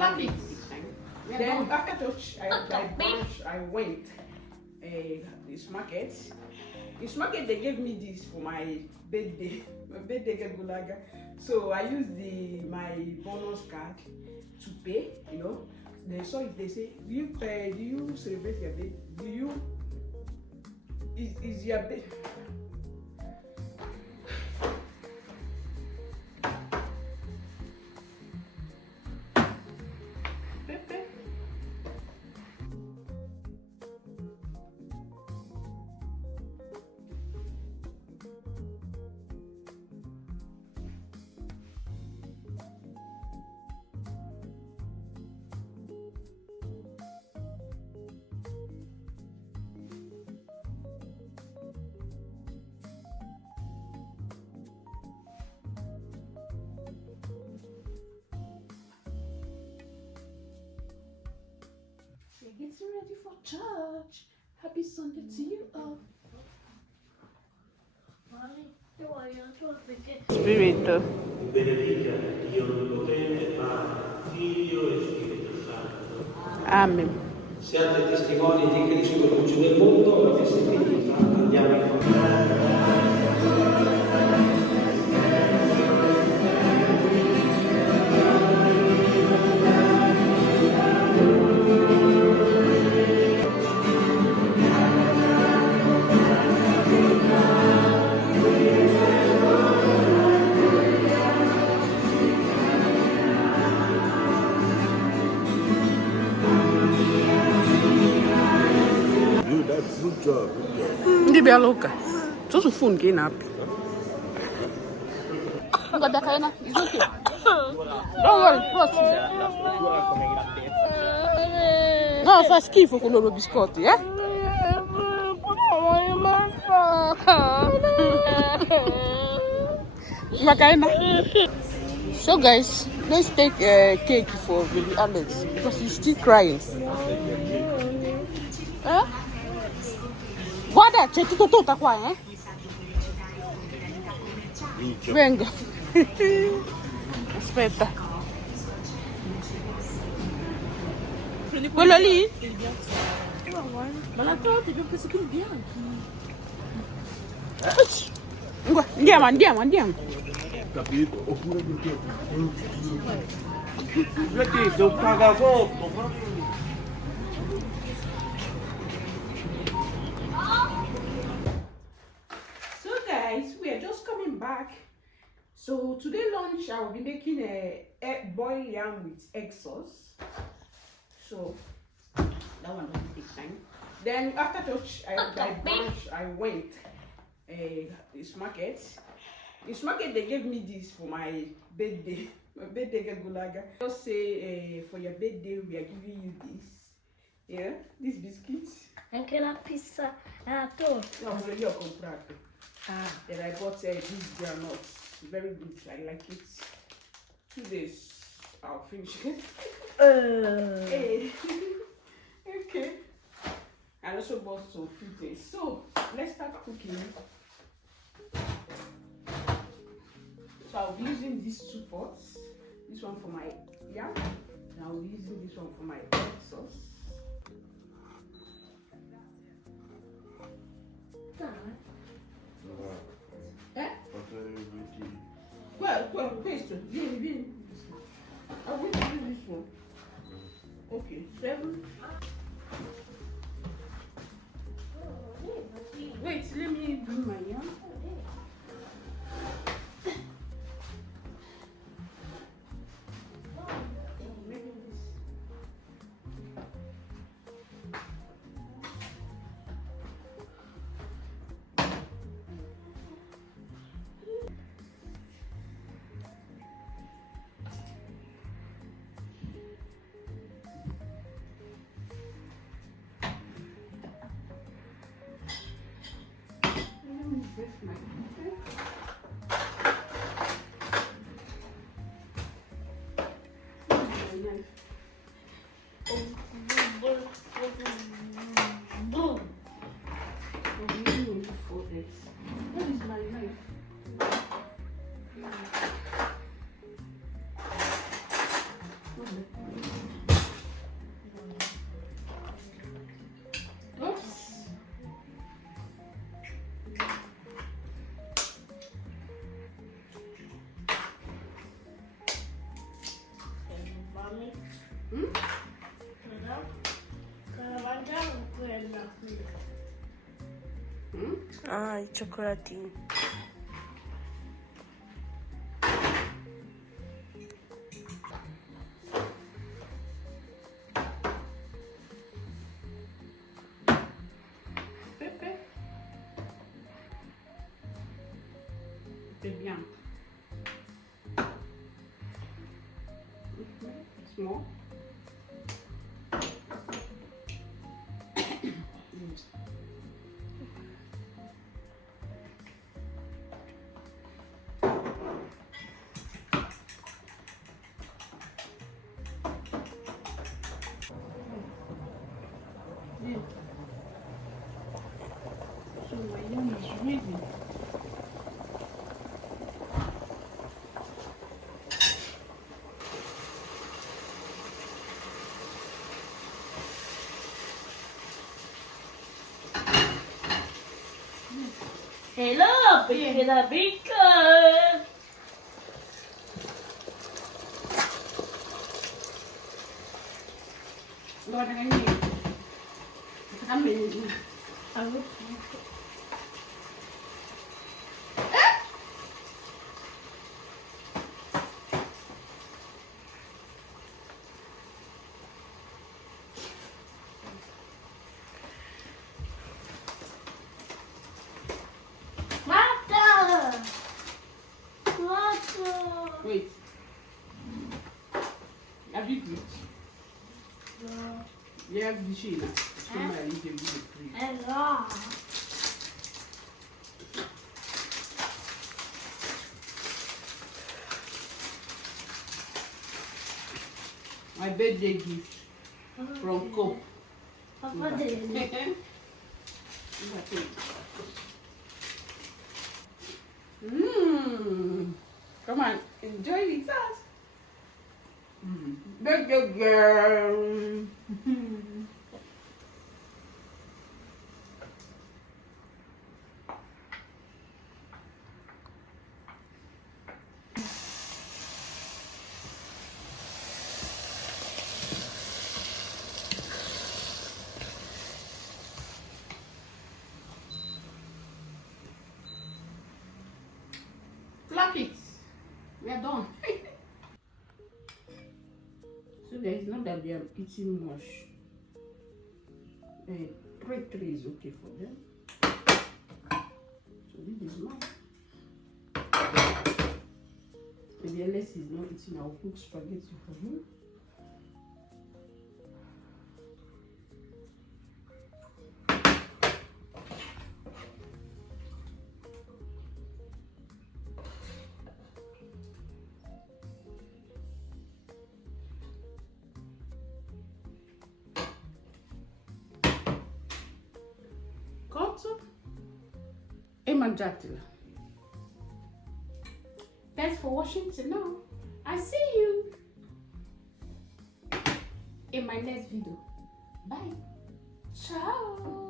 it. Then after church, I went this market. This market they gave me this for my birthday. My birthday get gulaga. So I used my bonus card to pay. You know. They saw it. They say, do you celebrate your birthday? Do you? Is your birthday? We're getting ready for church. Happy Sunday to you all. Spirito. Benedica Dio Onnipotente, Padre, Figlio e Spirito Santo. Amen. Siate testimoni di Cristo, luce del mondo, avete sentito, andiamo in Good job. Ndi bia loka. Just phone gain happy. Guarda Kaina, it's okay. Don't worry, trust me. No, fa schifo quello lo biscotti, eh? Makaina. So guys, let's take cake for baby Alex because he's still crying. Huh? Guarda, c'è tutto qua, eh? Venga. Aspetta. Quello lì? Ma la torta abbiamo preso quelli bianchi. Andiamo. Capito? Oppure perché? Perché se un paga sotto, So guys, we are just coming back. So today lunch I will be making a boiled yam with egg sauce. So that one doesn't take time. Then after church I went this market. This market they gave me this for my birthday. My birthday get gulaga. Just say for your birthday we are giving you this. Yeah, this biscuits. Anche la pizza e la torta. No, already ho comprato. Ah. Then I bought these granuts. Very good. I like it. 2 days I'll finish it. Hey. Okay. I also bought some few things. So let's start cooking. So I'll be using these 2 pots. This one for my yam. And I'll be using this one for my egg sauce. Well, questo. Vieni. I'm going to use this one. Okay, 7. Wait, let me do my yam. What is my knife? Hmm? Hmm? Ah, il cioccolatino. Pepe. C'est bien. Small. So my yam is ready. Hello, perché la piccola. Guarda che niente. Dammi. Guarda! Guarda! Wait. Have you eat? No. Yeah, vicina. Come I eat it free. No. My birthday gift from Cope. Papà deve. Come on, enjoy it first. Good, good girl. Clock it. We are done. So guys, not that they are eating much. 3 is okay for them. So this is mine. Maybe unless he's not eating, I'll cook spaghetti for him. Cotto e mangiatela. Thanks for watching till now. I see you in my next video. Bye. Ciao.